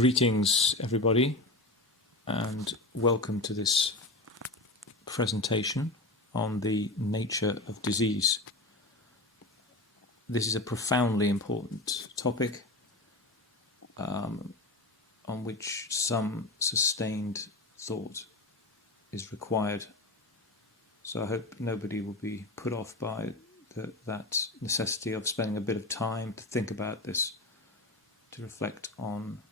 Greetings, everybody, and welcome to this presentation on the nature of disease. This is a profoundly important topic on which some sustained thought is required. So I hope nobody will be put off by that necessity of spending a bit of time to think about this, to reflect on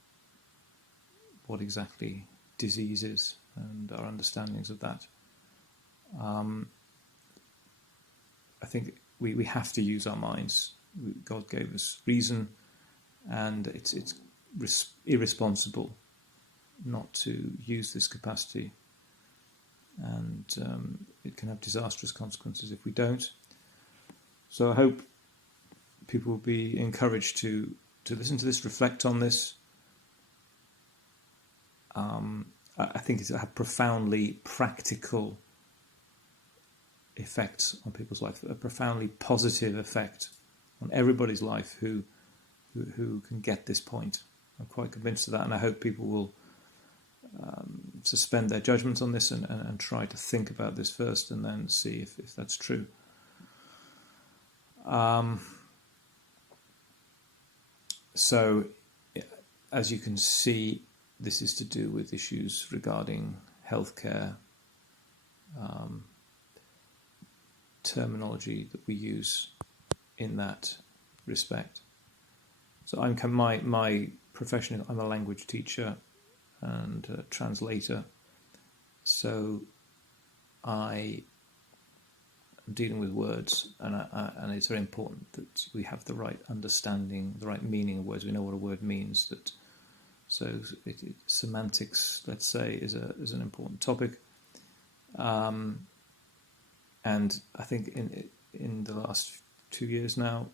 what exactly disease is and our understandings of that. I think we have to use our minds. God gave us reason, and it's irresponsible not to use this capacity, and it can have disastrous consequences if we don't. So I hope people will be encouraged to listen to this, reflect on this. I think it's had profoundly practical effects on people's life, a profoundly positive effect on everybody's life who can get this point. I'm quite convinced of that, and I hope people will suspend their judgment on this and try to think about this first and then see if that's true. So, as you can see, this is to do with issues regarding healthcare, terminology that we use in that respect. So my profession, I'm a language teacher and a translator. So I am dealing with words, and it's very important that we have the right understanding, the right meaning of words. We know what a word means. So semantics, let's say, is an important topic, and I think in the last 2 years now,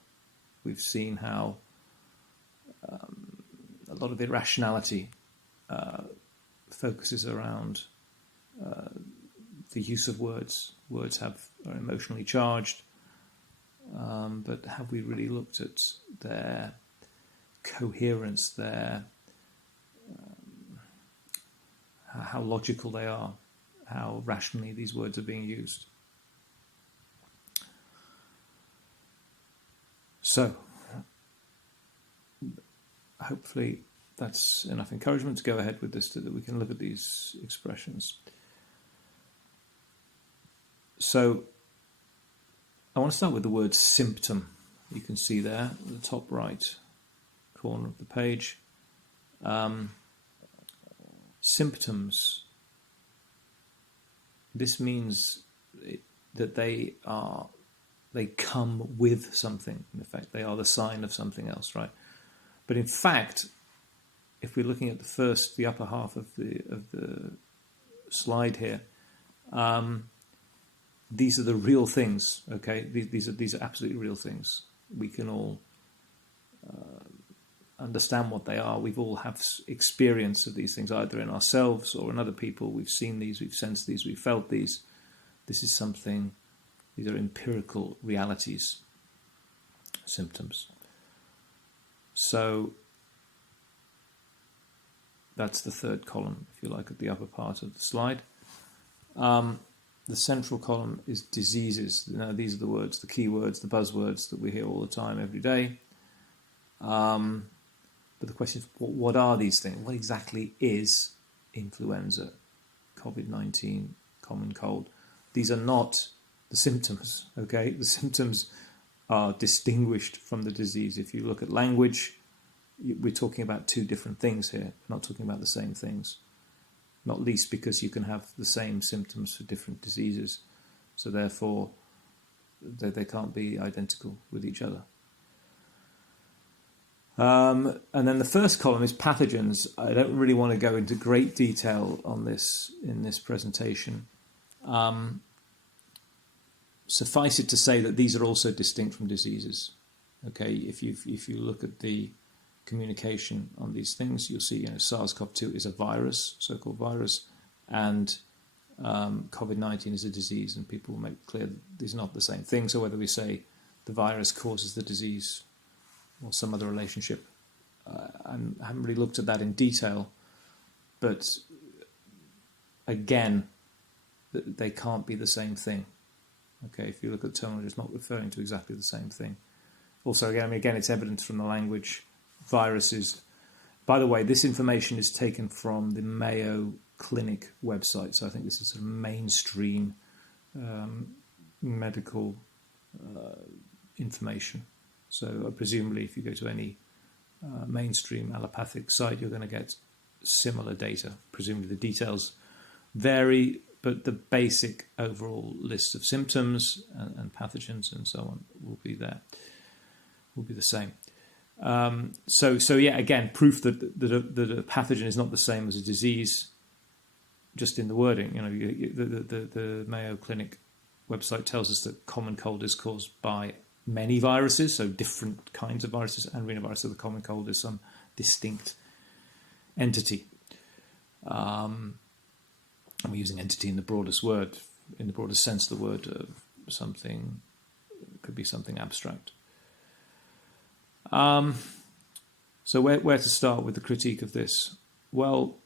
we've seen how a lot of irrationality focuses around the use of words. Words are emotionally charged, but have we really looked at their coherence, their how logical they are, how rationally these words are being used? So, hopefully that's enough encouragement to go ahead with this, so that we can look at these expressions. So, I want to start with the word symptom. You can see there at the top right corner of the page. Symptoms. This means that they come with something. In effect, they are the sign of something else, right? But in fact, if we're looking at the upper half of the slide here, these are the real things. Okay, these are absolutely real things. We can all understand what they are. We've all have experience of these things, either in ourselves or in other people. We've seen these, we've sensed these, we've felt these. This is something. These are empirical realities, symptoms. So that's the third column, if you like, at the upper part of the slide. The central column is diseases. Now, these are the words, the key words, the buzzwords that we hear all the time, every day. But the question is, what are these things? What exactly is influenza, COVID-19, common cold? These are not the symptoms, okay? The symptoms are distinguished from the disease. If you look at language, we're talking about two different things here. We're not talking about the same things. Not least because you can have the same symptoms for different diseases. So therefore, they can't be identical with each other. And then the first column is pathogens. I don't really want to go into great detail on this in this presentation. Suffice it to say that these are also distinct from diseases. Okay, if you look at the communication on these things, you'll see SARS-CoV-2 is a virus, so-called virus, and COVID-19 is a disease, and people make clear that these are not the same thing. So whether we say the virus causes the disease or some other relationship, I haven't really looked at that in detail, but again, they can't be the same thing. Okay, if you look at the terminology, it's not referring to exactly the same thing. Also, again, it's evident from the language. Viruses. By the way, this information is taken from the Mayo Clinic website, so I think this is sort of mainstream medical information. So presumably, if you go to any mainstream allopathic site, you're going to get similar data. Presumably, the details vary, but the basic overall list of symptoms and pathogens and so on will be there. Will be the same. So yeah, again, proof that a pathogen is not the same as a disease, just in the wording. The Mayo Clinic website tells us that common cold is caused by many viruses, so different kinds of viruses, and rhinovirus. So the common cold is some distinct entity. And we're using entity in the broadest word, in the broadest sense of the word. Something could be something abstract. So where to start with the critique of this? Well,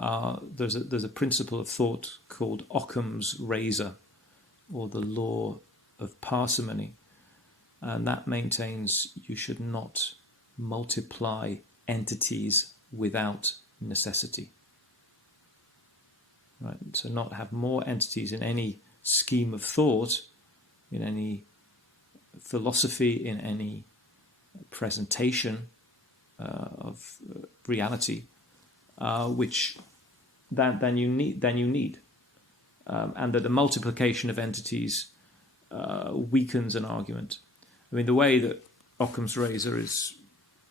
there's a principle of thought called Occam's razor, or the law of parsimony, and that maintains you should not multiply entities without necessity. Right, so not have more entities in any scheme of thought, in any philosophy, in any presentation of reality, which than you need, and that the multiplication of entities weakens an argument. I mean, the way that Occam's razor is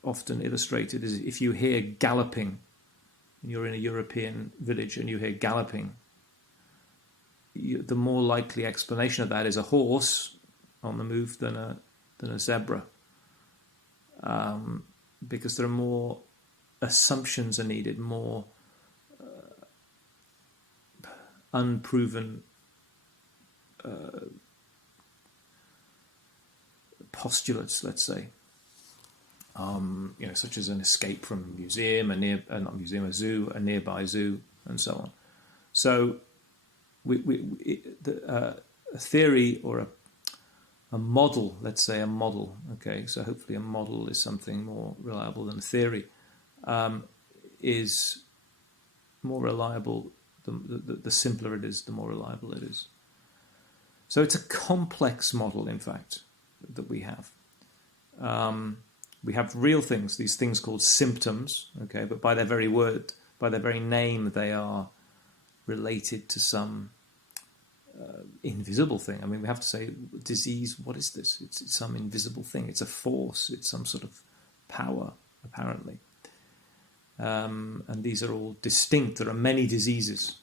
often illustrated is if you hear galloping, and you're in a European village and you hear galloping, the more likely explanation of that is a horse on the move than a zebra. Because there are more assumptions are needed, more unproven postulates, let's say, such as an escape from a museum, a zoo, a nearby zoo, and so on. So, a theory or a model, let's say a model, okay, so hopefully a model is something more reliable than a theory, is more reliable. The simpler it is, the more reliable it is. So it's a complex model, in fact, that we have. We have real things, these things called symptoms, okay, but by their very word, by their very name, they are related to some invisible thing. I mean, we have to say, disease, what is this? It's some invisible thing. It's a force. It's some sort of power, apparently. And these are all distinct. There are many diseases.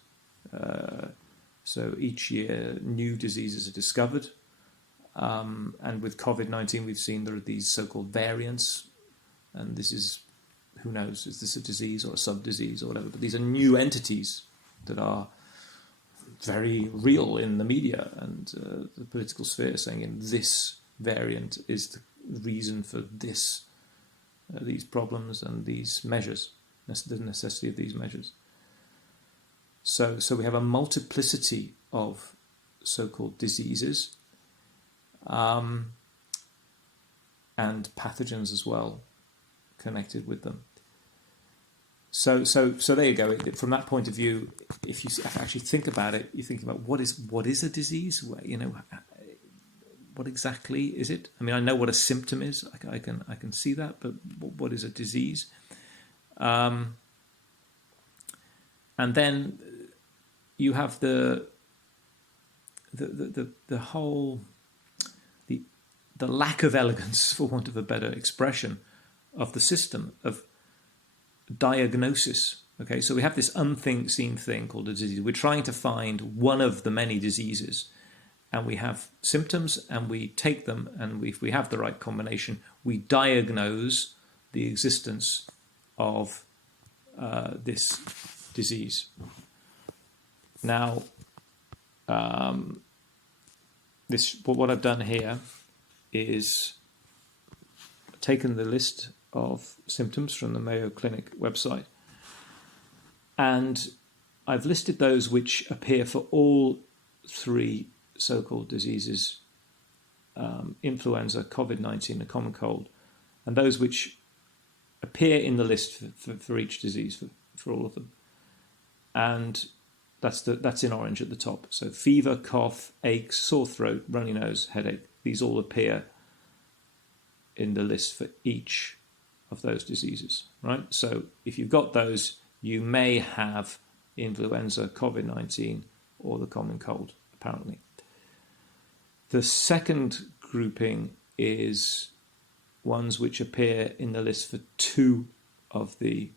So each year, new diseases are discovered. And with COVID-19, we've seen there are these so-called variants. And this is, who knows, is this a disease or a sub-disease or whatever? But these are new entities that are very real in the media and the political sphere, saying this variant is the reason for these problems and these measures, the necessity of these measures. So we have a multiplicity of so-called diseases and pathogens as well connected with them. So there you go. From that point of view, if you actually think about it, you think about what is a disease. What exactly is it? I mean, I know what a symptom is. I can see that, but what is a disease? And then you have the whole the lack of elegance, for want of a better expression, of the system of diagnosis. Okay, so we have this unseen thing called a disease. We're trying to find one of the many diseases, and we have symptoms, and we take them, and if we have the right combination, we diagnose the existence of this disease. Now, what I've done here is taken the list of symptoms from the Mayo Clinic website. And I've listed those which appear for all three so-called diseases, influenza, COVID-19, and common cold, and those which appear in the list for each disease, for all of them. And that's in orange at the top. So fever, cough, aches, sore throat, runny nose, headache, these all appear in the list for each of those diseases, right? So if you've got those, you may have influenza, COVID-19, or the common cold, apparently. The second grouping is ones which appear in the list for two of the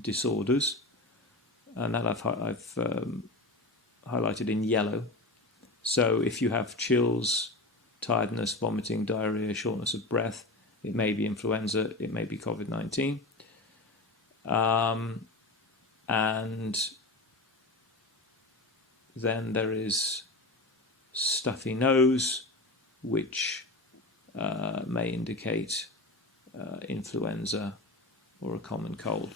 disorders, and that I've highlighted in yellow. So if you have chills, tiredness, vomiting, diarrhea, shortness of breath, it may be influenza, it may be COVID-19. And then there is stuffy nose, which may indicate influenza or a common cold.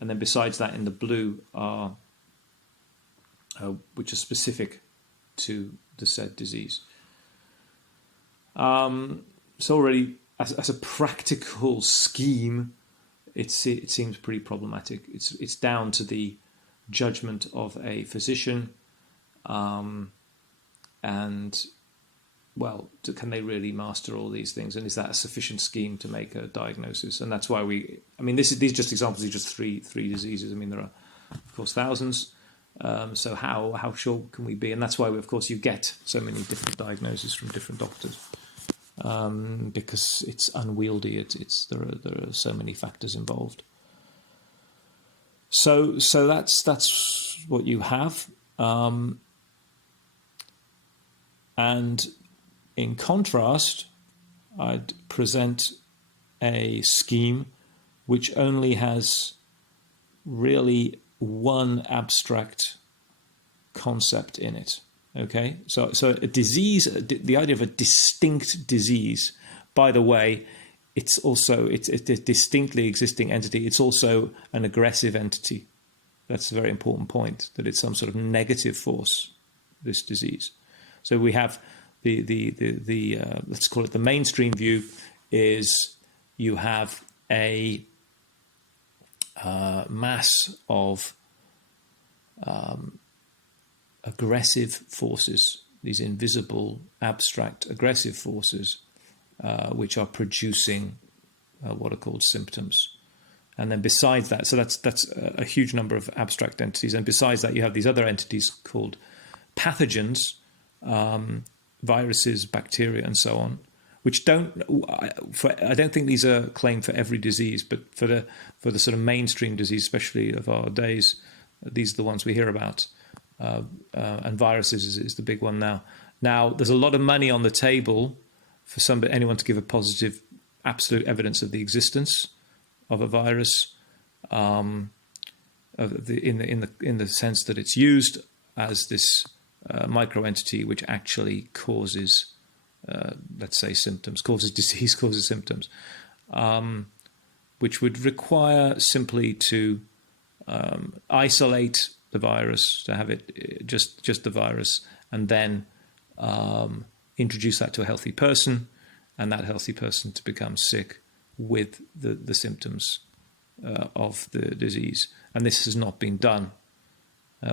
And then besides that, in the blue are which are specific to the said disease. So already, as a practical scheme, it seems pretty problematic. It's down to the judgment of a physician, and well, can they really master all these things? And is that a sufficient scheme to make a diagnosis? And that's why these are just examples of just three diseases. I mean, there are, of course, thousands. So how sure can we be? And that's why, of course, you get so many different diagnoses from different doctors, because it's unwieldy. There are so many factors involved. So that's what you have. And in contrast, I'd present a scheme which only has really one abstract concept in it. Okay, so a disease, the idea of a distinct disease, by the way, it's a distinctly existing entity. It's also an aggressive entity. That's a very important point, that it's some sort of negative force, this disease. So we have the let's call it the mainstream view is you have a mass of aggressive forces, these invisible, abstract, aggressive forces, which are producing what are called symptoms. And then besides that, so that's a huge number of abstract entities. And besides that, you have these other entities called pathogens, viruses, bacteria, and so on, which I don't think these are claimed for every disease, but for the sort of mainstream disease, especially of our days, these are the ones we hear about. And viruses is the big one now. Now, there's a lot of money on the table for anyone to give a positive, absolute evidence of the existence of a virus, in the sense that it's used as this microentity which actually causes, let's say, symptoms, causes disease, causes symptoms, which would require simply to isolate the virus, to have it just the virus, and then introduce that to a healthy person, and that healthy person to become sick with the symptoms of the disease. And this has not been done.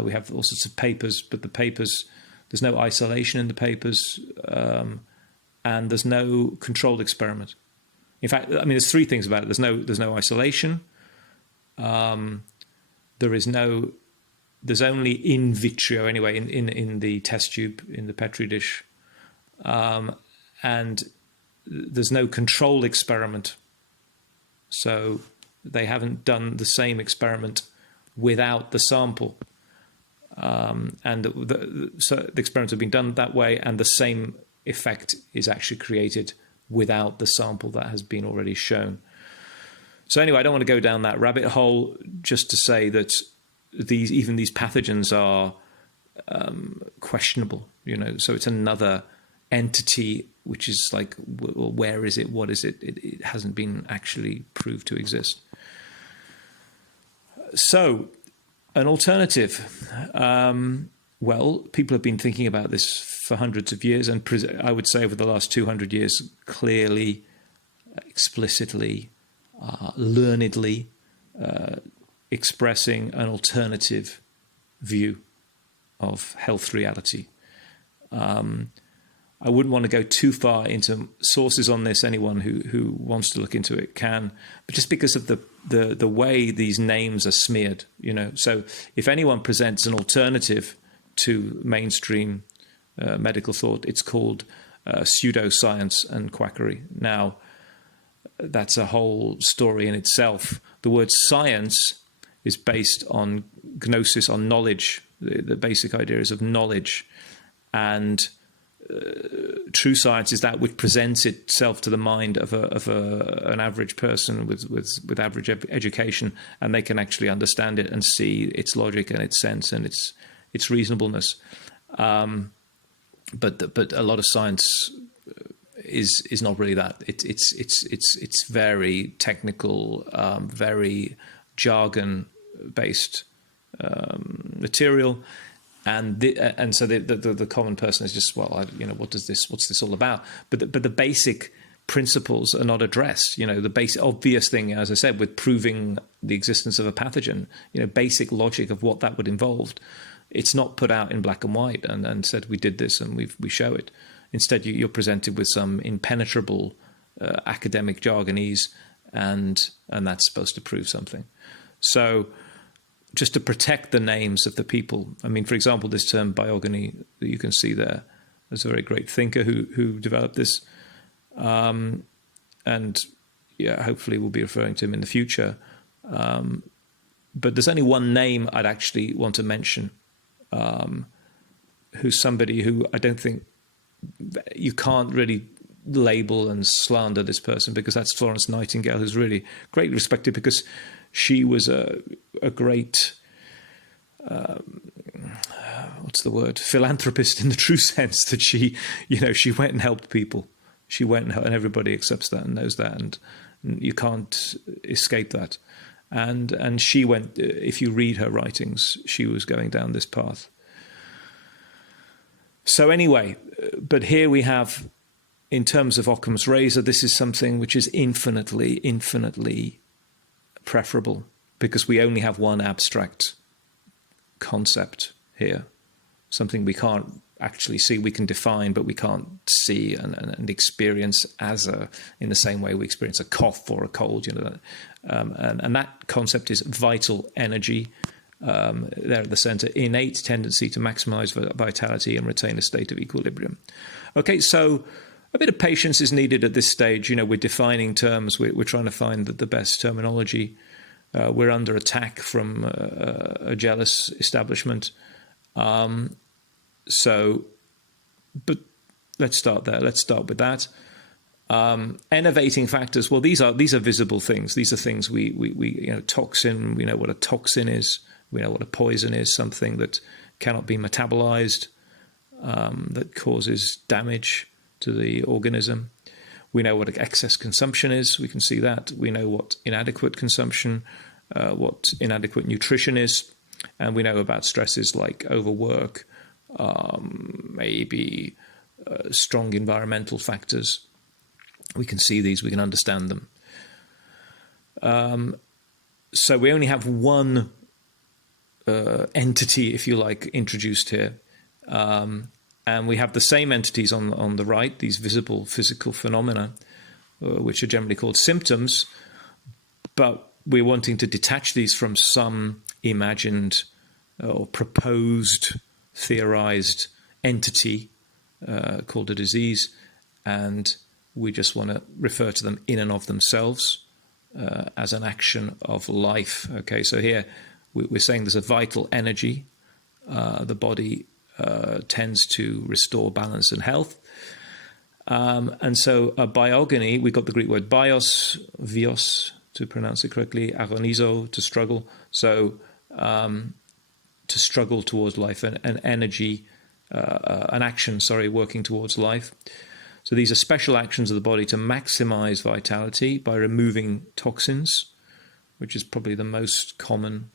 We have all sorts of papers, but the papers, there's no isolation in the papers, and there's no controlled experiment. In fact, I mean, there's three things about it. There's no isolation. There's only in vitro, anyway, in the test tube, in the Petri dish, and there's no control experiment. So they haven't done the same experiment without the sample. And so the experiments have been done that way, and the same effect is actually created without the sample that has been already shown. So anyway, I don't want to go down that rabbit hole, just to say that even these pathogens are questionable, so it's another entity, which is like, where is it? What is it? It hasn't been actually proved to exist. So, an alternative. Well, people have been thinking about this for hundreds of years, and I would say over the last 200 years, clearly, explicitly, learnedly, expressing an alternative view of health reality. I wouldn't want to go too far into sources on this. Anyone who wants to look into it can, but just because of the way these names are smeared, So if anyone presents an alternative to mainstream medical thought, it's called pseudoscience and quackery. Now, that's a whole story in itself. The word science is based on gnosis, on knowledge. The basic idea is of knowledge, and true science is that which presents itself to the mind of an average person with average education, and they can actually understand it and see its logic and its sense and its reasonableness. But a lot of science is not really that. It's very technical, very jargon based material. And so the common person is just, what's this all about? But the basic principles are not addressed. The basic obvious thing, as I said, with proving the existence of a pathogen, basic logic of what that would involve. It's not put out in black and white and said we did this and we show it. Instead, you're presented with some impenetrable academic jargonese, and that's supposed to prove something. So, just to protect the names of the people. I mean, for example, this term biogony that you can see there, there's a very great thinker who developed this. And hopefully we'll be referring to him in the future. But there's only one name I'd actually want to mention, who's somebody who I don't think you can't really label and slander this person, because that's Florence Nightingale, who's really greatly respected because she was a great, philanthropist in the true sense, that she went and helped people. She went and everybody accepts that and knows that, and you can't escape that. And she went, if you read her writings, she was going down this path. So anyway, but here we have, in terms of Occam's razor, this is something which is infinitely, infinitely preferable, because we only have one abstract concept here, something we can't actually see. We can define, but we can't see and experience in the same way we experience a cough or a cold. And that concept is vital energy. There at the center, innate tendency to maximize vitality and retain a state of equilibrium. Okay, so a bit of patience is needed at this stage. We're defining terms. We're trying to find the best terminology. We're under attack from a jealous establishment. But let's start there. Let's start with that. Enervating factors. Well, these are visible things. These are things we toxin. We know what a toxin is. We know what a poison is. Something that cannot be metabolized, that causes damage to the organism. We know what excess consumption is. We can see that. We know what inadequate consumption, what inadequate nutrition is, and we know about stresses like overwork, maybe strong environmental factors. We can see these. We can understand them. So we only have one entity, if you like, introduced here. And we have the same entities on the right, these visible physical phenomena, which are generally called symptoms, but we're wanting to detach these from some imagined or proposed, theorized entity called a disease, and we just want to refer to them in and of themselves as an action of life. Okay, so here we're saying there's a vital energy. The body tends to restore balance and health. And so a biogony, we got the Greek word bios, vios, to pronounce it correctly, agonizo, to struggle. So to struggle towards life, and energy an action, working towards life. So these are special actions of the body to maximize vitality by removing toxins, which is probably the most common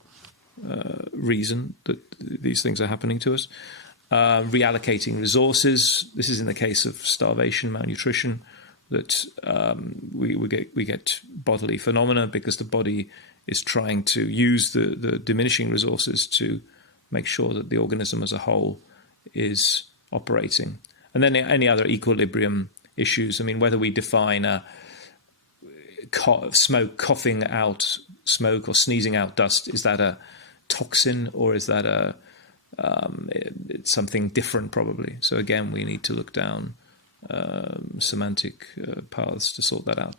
reason that these things are happening to us. Reallocating resources. This is in the case of starvation, malnutrition, that we get bodily phenomena because the body is trying to use the diminishing resources to make sure that the organism as a whole is operating. And then any other equilibrium issues. I mean, whether we define smoke, coughing out smoke or sneezing out dust, is that a toxin or is that it's something different probably? So again, we need to look down semantic paths to sort that out.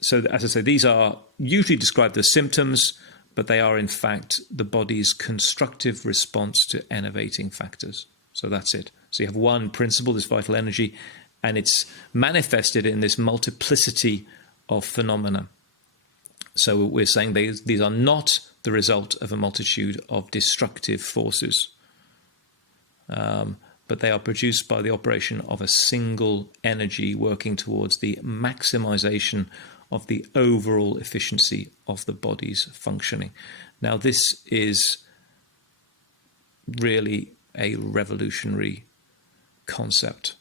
So as I say, these are usually described as symptoms, but they are in fact the body's constructive response to enervating factors. So that's it. So you have one principle, this vital energy, and it's manifested in this multiplicity of phenomena. So we're saying these are not the result of a multitude of destructive forces, but they are produced by the operation of a single energy working towards the maximization of the overall efficiency of the body's functioning. Now, this is really a revolutionary concept.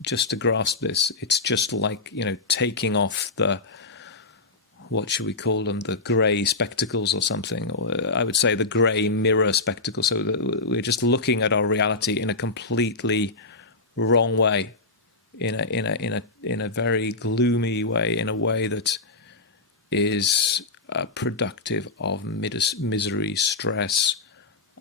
Just to grasp this, it's just like, taking off what should we call them, the grey spectacles or something, or I would say the grey mirror spectacles, so that we're just looking at our reality in a completely wrong way, in a very gloomy way, in a way that is productive of misery, stress,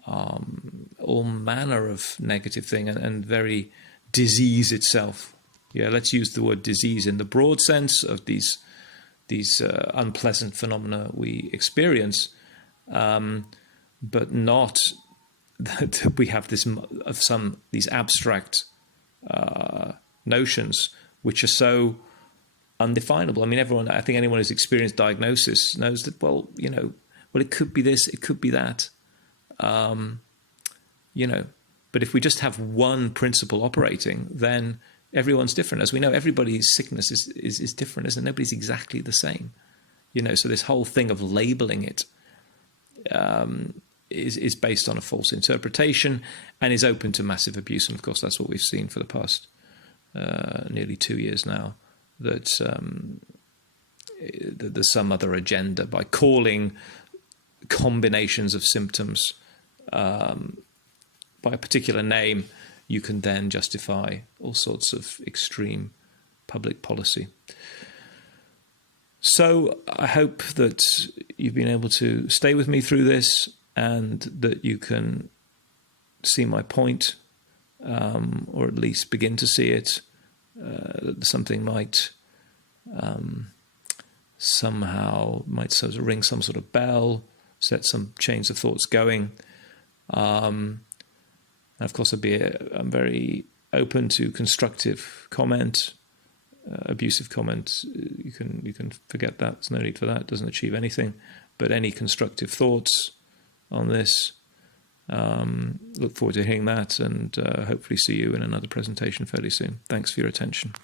all manner of negative thing, and very disease itself. Yeah, let's use the word disease in the broad sense of these unpleasant phenomena we experience, but not that we have these abstract notions which are so undefinable. I mean, I think anyone who's experienced diagnosis knows that, it could be this, it could be that, but if we just have one principle operating, then everyone's different. As we know, everybody's sickness is different, isn't it? Nobody's exactly the same. So this whole thing of labeling it is based on a false interpretation and is open to massive abuse. And of course, that's what we've seen for the past nearly 2 years now, that there's some other agenda by calling combinations of symptoms by a particular name. You can then justify all sorts of extreme public policy. So I hope that you've been able to stay with me through this and that you can see my point, or at least begin to see it, that something might somehow sort of ring some sort of bell, set some chains of thoughts going. And of course, I'm very open to constructive comment, abusive comment. You can forget that. There's no need for that. It doesn't achieve anything. But any constructive thoughts on this, look forward to hearing that, and hopefully see you in another presentation fairly soon. Thanks for your attention.